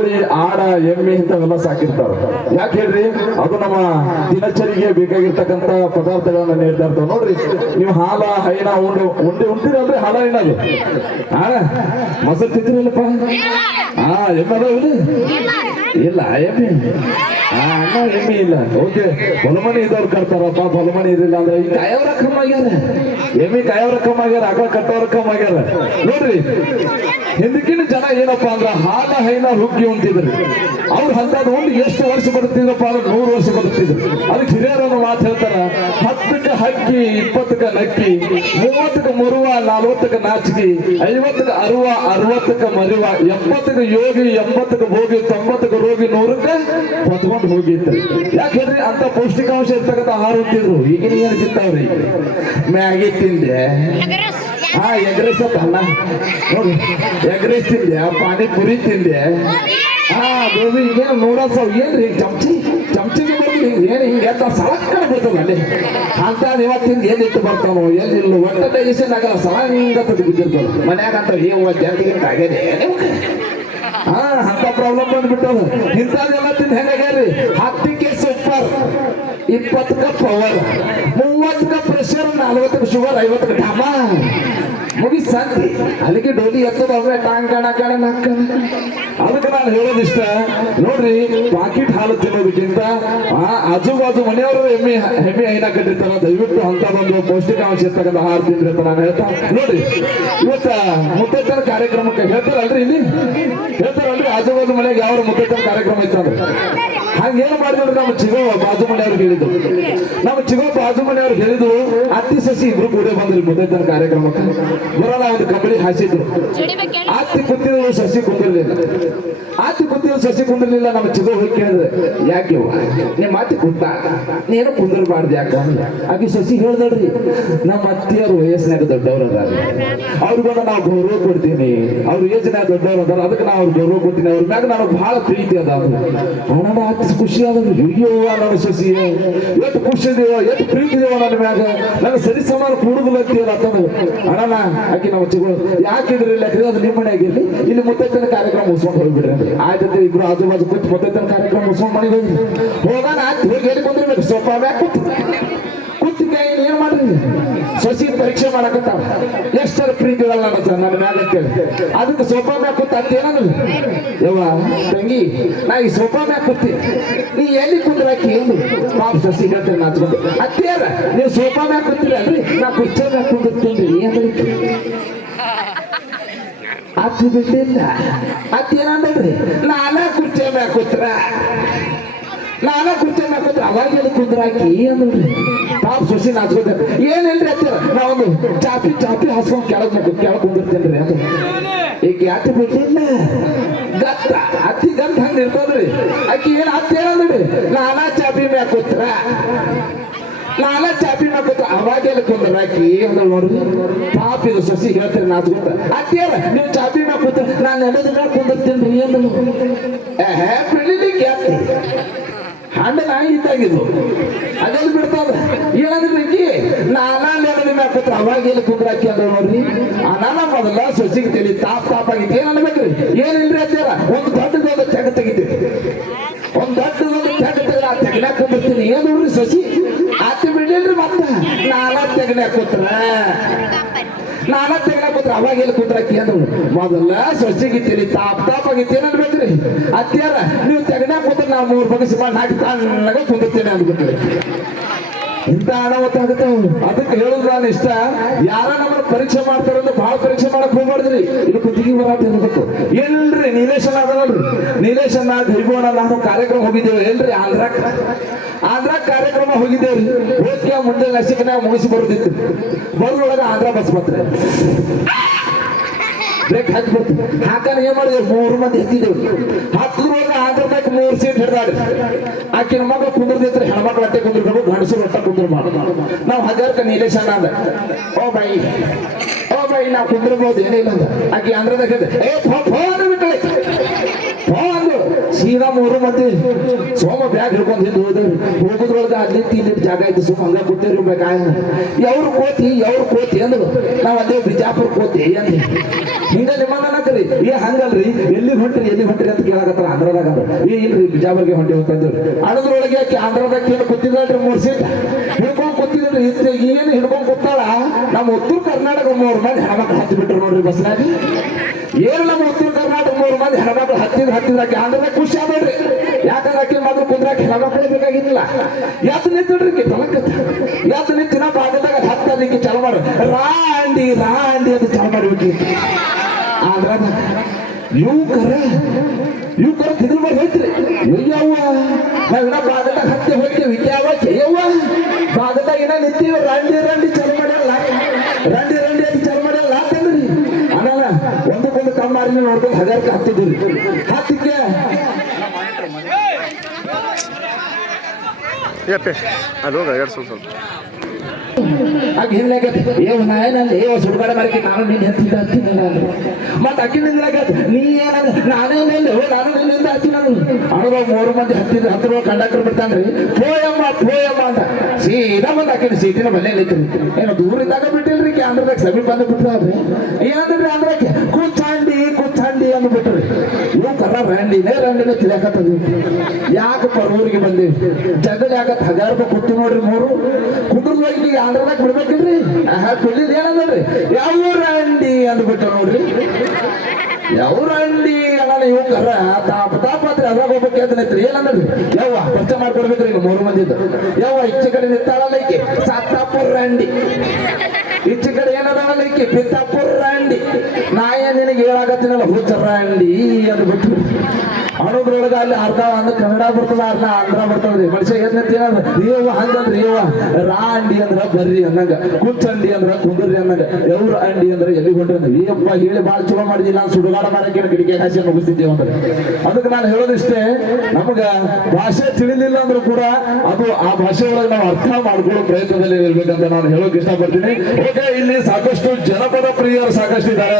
ಕೋಳಿ ಆಡ, ಎಮ್ಮೆ ಇಂಥವೆಲ್ಲ ಸಾಕಿರ್ತಾರ ಯಾಕೆ ಹೇಳ್ರಿ? ಅದು ನಮ್ಮ ದಿನಚರಿಗೆ ಬೇಕಾಗಿರ್ತಕ್ಕಂತ ಪದಾರ್ಥಗಳನ್ನ ನೀಡ್ತಾ ಇರ್ತಾವ ನೋಡ್ರಿ. ನೀವು ಹಾಲ, ಹೈನ, ಉಂಡೆ ಉಂಡೆ ಉಂಟಿರಲ್ರಿ ಹಾಲ ಹೈನಾಗೆ ಹಾ ಮೊಸರು ತಿಂತಿರಲ್ಲಪ್ಪ? ಎಮ್ಮೆ ಅದಾವಿಲ್ಲ ಇಲ್ಲ. ಎಮ್ಮೆ. ಹಾ ಅಣ್ಣ ಎಮ್ಮೆ ಇಲ್ಲ. ಓಕೆ ಹೊಲಮಣಿ ಇದ್ದವ್ರು ಕಟ್ತಾರಪ್ಪ ಹೊಲಮಣಿ ಇರಲಿಲ್ಲ ಅಂದ್ರೆ ಈ ಕಾಯವ್ರ ಕಮ್ಮ ಆಗ್ಯಾರ. ಎಮ್ಮೆ ಕಾಯವ್ರ ಕಮ್ಮ ಆಗ್ಯಾರ ಆಕಳ ಕಟ್ಟವ್ರ ಕಮ್ಮ ಆಗ್ಯಾರ. ನೋಡ್ರಿ ಹಿಂದಕ್ಕಿನ ಜನ ಏನಪ್ಪ ಅಂದ್ರ ಹಾಲ ಹೈನ ಹುಗ್ಗಿ ಹೊಂದಿದ್ರಿ ಅವ್ರು ಹಂತದ ಒಂದು ಎಷ್ಟು ವರ್ಷ ಬರ್ತಿದ್ರಪ್ಪ ಅಂದ್ರೆ ನೂರು ವರ್ಷ ಬರ್ತಿದ್ರು ಅದಕ್ಕೆ ಹಿರಿಯರನ್ನು ಮಾತು ಹೇಳ್ತಾರ ಹತ್ತಕ್ಕೆ ಹಕ್ಕಿ ಇಪ್ಪತ್ತಕ್ಕೆ ನಕ್ಕಿ ಮೂವತ್ತಕ್ಕೆ ಮುರುವ ನಲ್ವತ್ತಕ್ಕೆ ನಾಚಿಕೆ ಐವತ್ತಕ್ಕೆ ಅರುವ ಅರವತ್ತಕ್ಕೆ ಮರಿವ ಎಪ್ಪತ್ತಕ್ಕೆ ಯೋಗಿ ಎಂಬತ್ತಕ್ಕೆ ಹೋಗಿ, ತೊಂಬತ್ತಕ್ಕೆ ರೋಗಿ ನೂರಕ್ಕೆ ಹೊತ್ಕೊಂಡು ಹೋಗಿತ್ತು ಯಾಕಂದ್ರೆ ಅಂತ ಪೌಷ್ಟಿಕಾಂಶ ಇರ್ತಕ್ಕಂಥ ಆಹಾರ ಉಂಟಿದ್ರು ಈಗಿನ ಏನು ತಿಂತಾವ್ರಿ? ಮ್ಯಾಗಿ ತಿಂದೆ. ಹಾ, ಎಗ್ರೆಸ್ ಅಲ್ಲ ನೋಡಿ, ಎಗ್ರೆಸ್ ತಿಂದೆ, ಪಾನಿಪುರಿ ತಿಂದೆ. ಹಾ, ಗೋಬಿ ಈಗೇನು ನೂಡಲ್ಸ್ ಅವು. ಏನ್ರಿ? ಚಮಚಿ ಬರ್ಲಿ ಏನು ಹಿಂಗೆ ಎತ್ತ ಸಳಕ್ಕಡೆ ಬರ್ತದ ಅಲ್ಲಿ. ಅಂತ ಇವತ್ತಿಂದ ಏನಿತ್ತು ಬರ್ತಾನೋ ಎಲ್ಲಿಲ್ಲ ಒಟ್ಟ ಡೈಜೆಷನ್ ಆಗಲ್ಲ ಸಳಂಗತ್ತ ಬಿದ್ದಿರ್ತದ. ಮನ್ಯಾಗ ಅಂತ ನೀವು ಜಾತಿಗೆ ಆಗಿದೆ ಹಾ ಅಂತ ಪ್ರಾಬ್ಲಮ್ ಬಂದ್ಬಿಟ್ಟದ. ಇಂಥದ್ದೆಲ್ಲ ತಿಂದು ಹೆಂಗಾಗ್ಯಾರಿ? ಹತ್ತಿಗೆ ಸೂಪರ್ ಇಪ್ಪತ್ತಕ್ಕೆ ಪವರ್ ಕಪ್ ಪ್ರೆಷರ್ ನಲ್ವತ್ತು ಕಪ್ ಶುಗರ್ ಐವತ್ತಕ್ಕೆ ಢಮ ಮುಗಿ ಸಂತಿ. ಅಲ್ಲಿಗೆ ಡೋಲಿ ಎತ್ತದ ಟಾಂಗ್ ಕಾಣ, ಕಣ, ನಾಕ ಅದಕ್ಕೆ ನಾನು ಹೇಳೋದಿಷ್ಟ ನೋಡ್ರಿ, ಪಾಕಿಟ್ ಹಾಲು ತಿನ್ನೋದಕ್ಕಿಂತ ಆಜು ಬಾಜು ಮನೆಯವರು ಹೆಮ್ಮೆ ಹೆಮ್ಮೆ ಹೈನ ಕಟ್ಟಿರ್ತಾರ. ದಯವಿಟ್ಟು ಅಂತ ಒಂದು ಪೌಷ್ಟಿಕಾಂಶ ಇರ್ತಕ್ಕಂಥ ಆಹಾರ ತಿಂದ್ರೆ ಅಂತ ನಾನು ಹೇಳ್ತಾ ನೋಡ್ರಿ, ಇವತ್ತ ಮುತ್ತೈತನ ಕಾರ್ಯಕ್ರಮಕ್ಕೆ ಹೇಳ್ತಾರಲ್ರಿ ಇಲ್ಲಿ? ಹೇಳ್ತಾರಲ್ರಿ ಆಜು ಬಾಜು ಮನೆಗೆ ಯಾವ ಮುತ್ತೈತನ ಕಾರ್ಯಕ್ರಮ ಇತ್ತಂದ್ರೆ ಹಂಗೇನು ಮಾಡಿದ್ರು ನಮ್ಮ ಚಿಗೋ ಬಾಜು ಮನೆಯವ್ರು ಹೇಳಿದ್ದು ನಮ್ಮ ಚಿಗೋ ಬಾಜು ಮನೆಯವ್ರು ಹೇಳಿದ್ರು, ಅತ್ತಿ ಸಸಿ ಇಬ್ರು ಕೂಡ ಬಂದ್ರಿ ಮುತ್ತೈತನ ಕಾರ್ಯಕ್ರಮಕ್ಕೆ. ಬರೋಲ್ಲ ಒಂದು ಕಬಡ್ಡಿ ಹಾಸಿದ್ರು. ಅತ್ತಿ ಕುತ್ತಿದ್ರು ಸಸಿ ಕುಂದಿರ್ಲಿಲ್ಲ. ಆತಿ ಕುತ್ತಿದ್ರು ಸಸಿ ಕುಂದಿರ್ಲಿಲ್ಲ, ನಮ್ಮ ಚಿಗೋ ಹೋಗಿ ಕೇಳಿದ್ರೆ, ಯಾಕೆ? ನಿಮ್ಮ ಅತ್ತಿ ಕುತ್ತ ನೀನು ಕುಂದಿರ್ಬಾರ್ದು ಯಾಕ? ಆಕೆ ಸಸಿ ಹೇಳ್ದಳ್ರಿ, ನಮ್ಮ ಅತ್ತಿಯವ್ರ ವಯಸ್ಸಿನಾಗ ದೊಡ್ಡವ್ರು ಅದಾರ. ಅವ್ರಿಗೊಂದು ನಾವು ಗೌರವ ಕೊಡ್ತೀನಿ. ಅವ್ರ ಯೋಜನೆ ದೊಡ್ಡವ್ರು ಅದಾರ. ಅದಕ್ಕೆ ನಾವು ಅವ್ರಿಗೆ ಗೌರವ ಕೊಡ್ತೀನಿ. ಅವ್ರ ಮ್ಯಾಗ ನಾನು ಬಹಳ ಪ್ರೀತಿ ಅದ ಅಣ್ಣ ಅತಿ ಖುಷಿ ಆದ್ರು ಅಯ್ಯೋ ನನ್ನ ಸಸಿ ಎಷ್ಟು ಖುಷಿ ಇದೀವ ಎಷ್ಟು ಪ್ರೀತಿ ಇದೀವ ನನ್ನ ಮ್ಯಾಗ. ನನ್ನ ಸರಿ ಸಮಾನ ಕೂಡುದಿಲ್ಲ ಅಂತೀವಲ್ಲ ಅಂತಂದು ಅಣ್ಣ ಆಕೆ ನಾವು ಚಿಗಳು ಯಾಕೆ ಇದ್ರಿ ಇಲ್ಲ? ಯಾಕಂದ್ರೆ ಅದು ನಿಮ್ಮ ಮನೆ ಆಗಿರ್ಲಿ ಇಲ್ಲಿ ಮುತ್ತೈತನ ಕಾರ್ಯಕ್ರಮ ಮುಗಿಸ್ಕೊಂಡು ಹೋಗ್ಬಿಡ್ರಿ ಇಬ್ಬರು ಇಬ್ರು ಆಜು ಬಾಜು ಕೂತು ಮುತ್ತೈತನ ಕಾರ್ಯಕ್ರಮ ಮುಗಿಸ್ಕೊಂಡು ಮನೆಗೆ ಹೋಗಿ ಹೋಗೋಣ ಹೋಗಿ ಹೇಳಿ ಬಂದ್ರಿ ಸೋಫಾ ಮ್ಯಾಗ ಕೂತ್. ಕೂತ್ ಏನ್ ಮಾಡ್ರಿ? ಸಸಿ ಪರೀಕ್ಷೆ ಮಾಡಕತ್ತಾವ ಎಷ್ಟರ ನನ್ನ ನಮ್ಮ ಮ್ಯಾಲ ಅಂತೇಳಿ ಅದಕ್ಕೆ ಸೋಫಾ ಮ್ಯಾಗ ಕೂತ ಅಂತ ಏನಂದ್ರು ಯವ್ವ, ತಂಗಿ, ನಾ ಈ ಸೋಫಾ ಮ್ಯಾಗ ಕೂತಿ ನೀ ಎಲ್ಲಿ ಕುಂದ್ರಾಕಿ ಏನು ಪಾಪ ಸಸಿ ಹೇಳ್ತೇನೆ ನಾಚ್ಕೊಂಡು. ಅತ್ತೇರ ನೀವು ಸೋಫಾ ಮ್ಯಾಗ ಕೂತಿರ ಅಲ್ರಿ? ನಾ ಕುರ್ಚಿ ಮ್ಯಾಗ ಕುಂದಿರ್ತೀನಿ ಅಂದ್ರೆ ಅತ್ತಿ ಬಿಟ್ಟಿಲ್ಲ ಅತ್ತೇನಂದ್ರಿ ನಾನ ಕುರ್ಚಿ ಮ್ಯಾಗ ಕೂತ್ರ. ಕುರ್ಚಿ ಅದು ಕುಂದ್ರಾಕಿ ಅಂದ್ರಿ ಪಾಪ ಸೊಸಿ ಏನಿಲ್ಲ ಏನಿಲ್ರಿ ಅತ್ತ? ನಾವೊಂದು ಚಾಪಿ ಚಾಪಿ ಹಾಸ್ಕೊಂಡು ಕೆಳಗ್ ಮಕ್ಕ ಕೆಳಗ್ ಕುಂದಿರ್ತೇನ್ರಿ ಅದು ಈಗ ಯಾಕೆ ಬಿಟ್ಟಿಲ್ಲ ಗತ್ತ. ಅತ್ತಿ ಗಂತ ಹಂಗ ನಿರ್ತದ್ರಿ ಆಕಿ ಏನ್ ಅತ್ತ ಏನಂದ್ರಿ ನಾನಾ ಚಾಪಿ ಮ್ಯಾಗ ಕೂತ್ರ? ನಾನ ಚಾಪಿ ಮ್ಯಾಗ ಕೂತ್ರ? ಅವಾಗ ಎಲ್ಲಿ ಕುಂದ್ರಾಕಿ ಅಂದ್ರೆ ನೋಡ್ರಿ. ಪಾಪ ಇದು ಸಸಿ ಹೇಳ್ತಾರೆ ನಾಚ್ಕೋತ ಅತ್ತಿಯರ ನೀವು ಚಾಪಿ ಮ್ಯಾಗ ಕೂತ್ರ ನಾನು ಮ್ಯಾಗ ಕುಂದಿರ್ತೀನಿ ಅಂದ್ರು. ಏ ನಾಯಿ ಇದ್ದಾಗಿದ್ದು ಅದೆಲ್ಲಿ ಬಿಡ್ತಾವ ಏನಂದ್ರೆ ಈಕಿ ನಾನಾ ನೆಲದ ಮ್ಯಾಗ ಕೂತ್ರ ಅವಾಗ ಎಲ್ಲಿ ಕುಂದ್ರಾಕಿ ಅಂದ್ರೆ ನೋಡ್ರಿ. ಆ ನನ್ನ ಮೊದಲ ಸಸಿಗೆ ತಿಳಿ ತಾಪ್ ತಾಪ್ ಆಗಿತ್ತು. ಏನ್ ಅನ್ಬೇಕ್ರಿ? ಏನಿಲ್ರಿ ಅಂತೀರ ಒಂದು ದೊಡ್ಡದೊಂದು ತೆಗ ತೆಗಿತೀವಿ ಒಂದ್ ದೊಡ್ಡದೊಂದು ತೆಗ ತೆಗ ಆ ತೆಗಿಲಾಕ ಕುಂದಿರ್ತೀನಿ ಏನ್ ನೋಡ್ರಿ ಸಸಿ? ಆತ ಬಿಡ್ಲಿಲ್ರಿ ಮತ್ತ? ನಾನಾ ತೆಗಿಲಾಕ ಕೂತ್ರ. ನಾನ ತೆಗಿಲಾಕ ಕೂತ್ರ ಅವಾಗ ಎಲ್ಲಿ ಅಂದ್ರು? ಮೊದಲ ತಿಳಿ ತಾಪ್ ತಾಪ್ ಆಗಿತ್ತು. ಏನ್ ಅನ್ಬೇಕ್ರಿ? ಅತ್ಯಾರ ನೀವು ತೆಗನಾಕ ಕೂತ್ರ ನಾವು ಮೂರು ಬಗಸಿ ಮಾಡಿ ನಾಟಿ ತಣ್ಣಗ ಕುಂದಿರ್ತೇನೆ ಅಂದ್ಬಿಟ್ರಿ. ಇಂಥ ಅನಾಹುತ ಆಗುತ್ತೆ ಅದಕ್ಕೆ ಹೇಳುದು ನಾನು ಇಷ್ಟ. ಯಾರ ನಮ್ಮನ್ನ ಪರೀಕ್ಷೆ ಮಾಡ್ತಾರಂದ್ರೆ ಬಹಳ ಪರೀಕ್ಷೆ ಮಾಡಕ್ ಹೋಗ್ಬಾರ್ದ್ರಿ. ಇದು ಕುತ್ತಿಗೆ ಹೋರಾಟ ಇರ್ಬೇಕು. ಎಲ್ರಿ ನೀಲೇಶನ್ ಅದಲ್ರಿ ನೀಲೇಶನ್ ದೈವೋಣ ನಾವು ಕಾರ್ಯಕ್ರಮ ಹೋಗಿದ್ದೇವೆ. ಎಲ್ರಿ ಆಂಧ್ರ ಆಂಧ್ರ ಕಾರ್ಯಕ್ರಮ ಹೋಗಿದ್ದೇವ್ರಿ ಹೋಗಿ ಮುಂದೆ ಲಸಿಕನಾಗ ಮುಗಿಸಿ ಬರೋದಿತ್ತು ಬರೋದ್ರೊಳಗ ಆಂಧ್ರ ಬಸ್ ಬರ್ತದೆ ಬ್ರೇಕ್ ಹಾಕ್ಬಿಡ್ತು ಏನ್ ಮಾಡಿದ್ರು ಮೂರು ಮಂದಿ ಹತ್ತಿದ್ದೇವೆ ಹತ್ತದ್ರೊಳಗ ಆಂಧ್ರ ಮೂರು ಸೀಟ್ ಹಿಡ್ದಾಡ್ರಿ ಆಕಿನ ಮಗ ಕುಂದ್ರದಿತ್ರ ಹೆಣ್ಮಕ್ಳು ಗಂಡಸರು ಒಟ್ಟ ಕುಂದಿರ್ಬಾರ್ದು. ನಾವು ಹಜಾರ್ಕ ನೀಲೇಶನ ಅಂದ ಓ ಬೈ ಓ ಬೈ ನಾವು ಕುಂದಿರ್ಬೋದು ಏನಿಲ್ಲ ಅಂದ ಆಕಿ ಹೇಳ್ದೆ, ಏ ಫೋ ಅಂದ್ಬಿಟ್ಟಳೆ ಫೋ ಅಂದ್ರು. ಸೀದಾ ಮೂರು ಮಂದಿ ಸೋಮ ಬ್ಯಾಗ್ ಹಿಡ್ಕೊಂಡು ಹಿಂದೆ ಹೋದ್ರಿ. ಹೋಗುದ್ರೊಳಗೆ ಅಲ್ಲಿ ಇಲ್ಲಿ ಜಾಗ ಐತಿ ಸುಮ್ಮ ಹಂಗ ಕೂತಿರ್ಬೇಕಾ ಎವ್ರು ಕೋತಿ ಎವ್ರು ಕೋತಿ? ಅಂದ್ರು. ನಾವ್ ಅಲ್ಲೇ ಬಿಜಾಪುರ ಕೋತಿ ಅಂತ ಹಿಂಗ ನಿಮ್ಮ ಅನ್ನಕ್ರಿ ಏ ಹಂಗಲ್ರಿ. ಎಲ್ಲಿ ಹೊಂಟ್ರಿ ಕೇಳಕತ್ತಾರ ಆಂಧ್ರದಾಗ ಏ ಇಲ್ರಿ ಬಿಜಾಪುರ್ಗೆ ಹೊಂಟಿ ಅಂತಂದ್ರು ಅಡದ್ರೊಳಗೆ ಆಕೆ ಆಂಧ್ರದಾಗ ಏನು ಕೂತಿದ್ರಿ ಮೂರ್ ಸೀಟ್. ಹಿಡ್ಕೊಂಡು ಇದ್ರೆ ಏನು ಹಿಡ್ಕೊಂಡು ಕೂತಾಳ? ನಮ್ಮ ಉತ್ತರ ಕರ್ನಾಟಕ ಮೂರು ಮಂದಿ ಹೆಣ್ಮಕ್ಳು ಹತ್ತಿ ಬಿಟ್ರು ನೋಡ್ರಿ ಬಸ್ನಾಗ. ಏನು ನಮ್ಮ ಉತ್ತರ ಕರ್ನಾಟಕ ಮೂರು ಮಂದಿ ಹೆಣ್ಮಕ್ಳು ಹತ್ತಿದ ಹತ್ತಿದ್ರೆ ಆಂಧ್ರದಾಗ ಖುಷಿ ಆಗ್ಬೇಡ್ರಿ ಯಾಕಂದ್ರೆ ಆಕೆ ಮಾತ್ರ ಕುಂದ್ರಾಕ ಹೆಣ್ಮಕ್ಳು ಬೇಕಾಗಿದ್ದಿಲ್ಲ ಯಾತ ನಿಂತಿಡ್ರಿ ಕಿ ತಲಕತ್ತ. ಯಾತ್ ನಿಂತಿನ ಬಾಗದಾಗ ಹತ್ತಲಿಕ್ಕೆ ಚಾಲು ಮಾಡು ರಾಂಡಿ ರಾಂಡಿ ಅಂತ ಚಾಲು ಮಾಡಿಬಿಟ್ಟಿ ಇವು ಕರ ಇವು ಕರ ತಿದ್ರು ಮಾಡಿ ಹೋಯ್ತ್ರಿ ಅಯ್ಯವ್ವ ನಾವಿನ್ನ ಬಾಗದಾಗ ಹತ್ತಿ ಹೋಗ್ತೀವಿ. ಯಾವ ಯವ್ವ ಬಾಗದಾಗ ಇನ್ನ ನಿಂತೀವಿ. ರಂಡಿ ರಂಡಿ ಚರ್ಮ ಮಾಡ್ಯಾರಲ್ಲ ರಂಡಿ ರಂಡಿ ಅಂತ ಚರ್ಮ ಮಾಡ್ಯಾರಲ್ಲ ಅಂತಂದ್ರಿ ಅಣ್ಣ ಒಂದಕ್ಕೊಂದು ಕಮ್ಮಾರಿನ ನೋಡ್ಕೊಂಡು ಹಜಾರಕ್ಕೆ ಹತ್ತಿದ್ರಿ ಹತ್ತಿಕ್ಕೆ ಯಪ್ಪೆ ಅಲ್ಲಿ ಹೋಗ ಎರಡು ಸ್ವಲ್ಪ ಆಗ ಹಿಂದಾಗತ್ತೆ ಏ ನಾಯನಲ್ಲಿ ಏ ಸುಡುಗಾಡ ಮರಕ್ಕೆ ನಾನು ನಿನ್ನ ಹತ್ತಿದ್ದ ಹತ್ತಿನಿಲ್ಲ ಅಂದ್ರು ಮತ್ತೆ ನೀ ಏನಂದ, ನಾನೇ ನಿಂದು ನಾನು ನಿನ್ನಿಂದ ಹತ್ತಿ ನಾನು. ಮೂರು ಮಂದಿ ಹತ್ತಿದ ಹತ್ತಿರ ಕಂಡಕ್ಟರ್ ಬಿಡ್ತಾನ್ರಿ ಪೋಯಮ್ಮ ಪೋಯಮ್ಮ ಅಂತ. ಸೀದಾ ಬಂದು ಅಕ್ಕಿನ ಸೀಟಿನ ಬಲ್ಲೆ ನಿಂತ್ರಿ ಏನೋ ದೂರ ಇದ್ದಾಗ ಬಿಟ್ಟಿಲ್ರಿ ಆಂಧ್ರದಾಗ ಸಮೀಪ ಬಂದು ಬಿಟ್ಟಾರ್ರಿ ಏನಂದ್ರಿ ಆಂಧ್ರಕ್ಕೆ ಕೂಚಂಡಿ ಕೂಚಂಡಿ ಅಂದ್ಬಿಟ್ರಿ ಇವು ಕರ ರಂಡಿನೇ ರಂಡಿನೇ ತಿಳಿಯಾಕತ್ತದ ಯಾಕೆ ಪರೂರಿಗೆ ಬಂದೇವಿ ಜಗಲ್ ಯಾಕತ್ ಹಜಾರ್ ರೂಪಾಯಿ ಕೊಟ್ಟು ನೋಡ್ರಿ ಮೂರು. ಕುಟುಂಬ ಈಗ ಆಂಧ್ರದಾಗ ಬಿಡ್ಬೇಕಿಲ್ರಿ? ಕೊಡ್ಲಿದ್ ಏನಂದ್ರಿ ಯಾವ ರಂಡಿ ಅಂದ್ಬಿಟ್ಟು ನೋಡ್ರಿ? ಯಾವ ರಂಡಿ ಅಣ್ಣ, ಇವ್ ಕರ, ತಾಪ ತಾಪತ್ರಿ ಅದ್ರಾಗ ಹೋಗ್ಬೇಕು ಅಂತ ನಿಂತ್ರಿ. ಏನಂದ್ರಿ ಯಾವ ಪರಿಚಯ ಮಾಡ್ಕೊಡ್ಬೇಕ್ರಿ ಈಗ ಮೂರು ಮಂದಿದ್ದು. ಯಾವ ಹೆಚ್ಚು ಕಡೆ ನಿಂತಾಳಲ್ಲ ಈಕೆ. ಸಾತಾಪುರ್ ರಂಡಿ ಹೆಚ್ಚು ಕಡೆ ಏನದಾಳಲ್ಲ ಈಕೆ? ಪಿತ್ತಾಪುರ ರಂಡಿ ನಾ ಏನ್ ನಿನಗೆ ಹೂ ಚರಂಡಿ ಅದು ಅಂದ್ಬಿಟ್ಟು ಅನ್ನೋದ್ರೊಳಗ ಅಲ್ಲಿ ಅರ್ಧ ಅಂದ್ರ ಕನ್ನಡ ಬರ್ತದ, ಅರ್ಧ ಆಂಧ್ರ ಬರ್ತದ್ರಿ ಮನುಷ್ಯ ಏನಂತ ಏನಂದ್ರ ಏವ ಹಂಗಂದ್ರಿ ಏವ ರಾ ಅಂಡಿ ಅಂದ್ರ ಬರ್ರಿ ಅನ್ನಂಗ. ಕುಚ್ಚಂಡಿ ಅಂದ್ರ ಕುಂದ್ರಿ ಅನ್ನಂಗ. ಎವ್ರ ಅಂಡಿ ಅಂದ್ರ ಎಲ್ಲಿ ಹೊಂಟ್ರಿ ಏಪ್ಪ ಹೇಳಿ ಬಾಳ ಚಲೋ ಮಾಡಿದಿಲ್ಲ ನಾನು ಸುಡುಗಾಡ ಮಾರಕ್ಕೆ ಗಿಡಿಕೆ ಹಾಸಿ ಮುಗಿಸ್ತಿದ್ದೇವೆ ಅಂದ್ರೆ. ಅದಕ್ಕೆ ನಾನು ಹೇಳೋದಿಷ್ಟೇ, ನಮಗ ಭಾಷೆ ತಿಳಿಲಿಲ್ಲ ಅಂದ್ರೂ ಕೂಡ ಅದು ಆ ಭಾಷೆ ಒಳಗೆ ನಾವು ಅರ್ಥ ಮಾಡ್ಕೊಳ್ಳೋ ಪ್ರಯತ್ನದಲ್ಲಿ ಇರ್ಬೇಕಂತ ನಾನು ಹೇಳೋಕೆ ಇಷ್ಟಪಡ್ತೀನಿ. ಓಕೆ ಇಲ್ಲಿ ಸಾಕಷ್ಟು ಜನಪದ ಪ್ರಿಯರು ಸಾಕಷ್ಟು ಇದ್ದಾರೆ